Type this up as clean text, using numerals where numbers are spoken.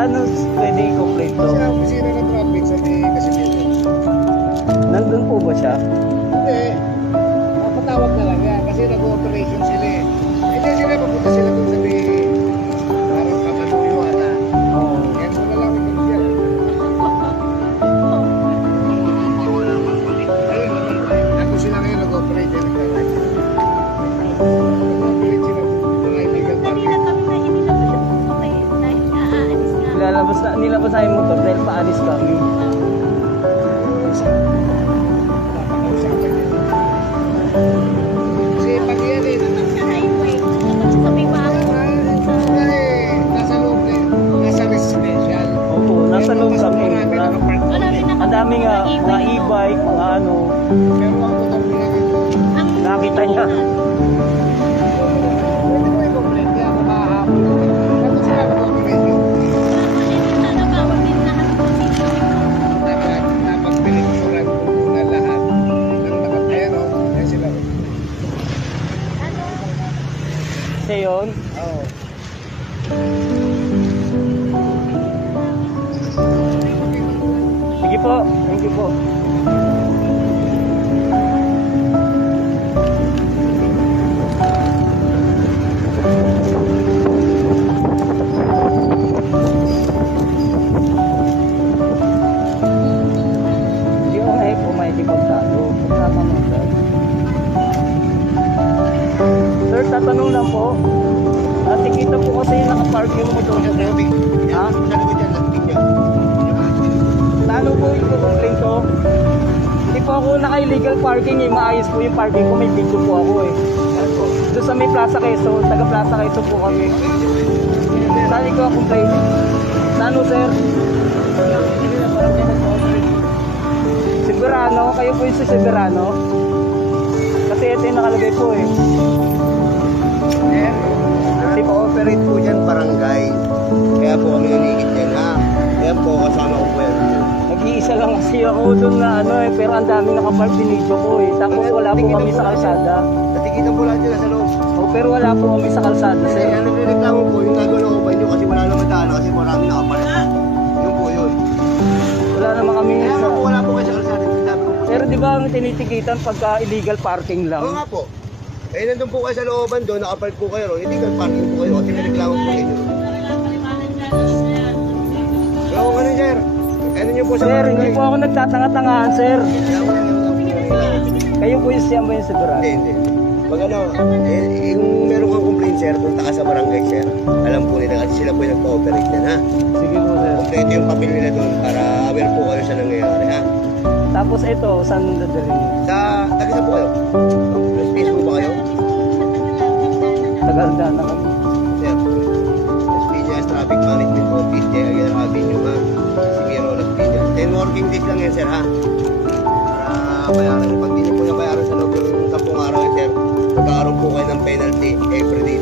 Saan pwede i-complain to? Sa opisina ng traffic sa may Casimiro. Nandun po ba siya? Hindi. Napatawag na lang yan kasi nag-operation sila eh. Hindi sila papunta sila kung sa may parang Kamanuyuan na. Oo. Kaya ko na lang ito siya. Ayun, ako sila ngayon nag-operate yan. Nag-operate sila mga illegal Kanina parking. kami na inilabas yung okay dahil aalis na. Nilabas na yung motor dahil paalis kami. Napakausapan yan. Kasi pag yan eh, Sa highway, sa may bahay. nasa loob na yun. Nasa residential. Opo, nasa loob kami. Marami nakapark. Marami na Ang dami nga, mga e-bike, mga ano. Pero ang motor nila Ang Nakita niya. pwede mo i-complain kaya kung makahapon. Ano sila mag-operate yun? sana bawal din lahat ng sitio. Dapat pinigsuran ko muna lahat ng nakatayan o. Kaya sila. Siya yun. Oo. Sige po, thank you po. Hindi ko ngayon po may ipagtago. Tatanong sir. Sir, tatanong lang po. Natikita po kasi nakapark yung motor ko. Ha? Paano po i-complain to? Hindi po ako naka-illegal parking eh. Maayos po yung parking ko. May video po ako eh. Doon sa may Plaza Quezon. Taga Plaza Quezon po kami. Saan ko complain? Saan ho, sir? Sigurano? Kayo po yung si Sigurano? Kasi ito yung nakalagay po eh. Operate po dyan barangay. Kaya po kami nanikit dyan ha. Kaya po kasama ko po yan. Nag-iisa lang kasi ako doon na ano eh. Pero ang dami nakapark binidyo ko eh. Tapos wala po kami sa kalsada. Natikitan po lahat dyan sa loob. Oh, pero wala po kami sa kalsada, Kasi sir. ano nagreklamo po yung nagano ko pa nyo kasi wala naman daan kasi marami nakapalit. Yun po yun. Wala naman kami Kaya sa... nga po wala po kayo sa kalsada. Sabi ko po. Pero di ba ang tinitikitan pagka illegal parking lang? Oo nga po. Eh nandun po kayo sa looban doon, nakapark po kayo. Hindi ka parking po kayo kasi nagreklamo po kayo. Pero kung ano sir, ano nyo po sa Sir, barangay? hindi po ako nagtatanga-tangahan, sir. Kaya ko lang yung Kayo po yung siyang ba yung sigurado? Hindi. Pag ano, yung meron kang complaint sir, punta ka sa barangay sir. Alam po nila kasi sila po yung nagpa-operate yan ha. Sige po, sir. Kompleto yung papel nila doon para aware po kayo sa nangyayari ha. Tapos ito, saan dadalhin niyo? Sa, taga po kayo? Plus peace po ba kayo? Tagalda na kami. Sir, Las Piñas Traffic Management Office, J. Aguilar Avenue ha. Siguro Las Piñas. 10 working days lang yan sir ha. Para bayaran. Pag di niyo po nabayaran sa loob ng 10 araw yan sir, magkakaroon po kayo ng penalty every day